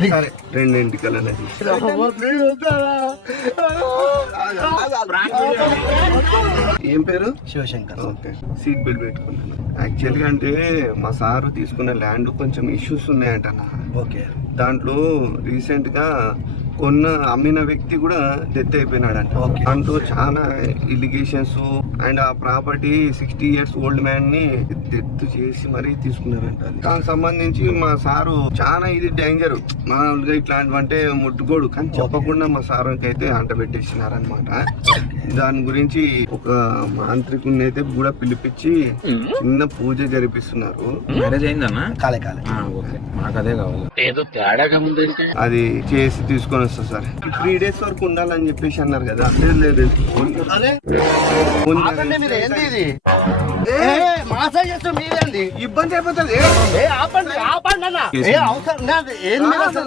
అనేది ఏం పేరు? శివశంకర్. ఓకే. సీట్ బెల్ట్ పెట్టుకున్నాను. యాక్చువల్గా అంటే మా సారు తీసుకున్న ల్యాండ్ కొంచెం ఇష్యూస్ ఉన్నాయంట ఓకే. దాంట్లో రీసెంట్గా కొన్న అమ్మిన వ్యక్తి కూడా డెత్ అయిపోయినాడంట. అంటూ చాలా ఇలిగేషన్స్ అండ్ ఆ ప్రాపర్టీ సిక్స్టీ ఇయర్స్ ఓల్డ్ మ్యాన్ని డెత్ చేసి మరీ తీసుకున్నారంట దానికి సంబంధించి మా సారు చాలా ఇది డేంజర్ మామూలుగా ఇట్లాంటివి అంటే ముట్టుకోడు. కానీ చెప్పకుండా మా సారుకి అయితే అంట పెట్టేసినారనమాట దాని గురించి ఒక మాంత్రికుని అయితే కూడా పిలిపించి చిన్న పూజ జరిపిస్తున్నారు. మ్యారేజ్ అయిందన్నా? కాలే కాలే. ఆ, ఓకే మాకు అదే కావాలి అది చేసి తీసుకొని వస్తా సార్. త్రీ డేస్ వరకు ఉండాలని చెప్పేసి అన్నారు కదా. లేదు మీరు. ఏంది ఇది? ఏ? మాసాజ్ చేస్తూ మీరేంది? ఇబ్బంది అయిపోతుంది. ఏ? ఆపండి ఆపండి అన్న. ఏ అవసరం నాది ఏంది మీరు అసలు?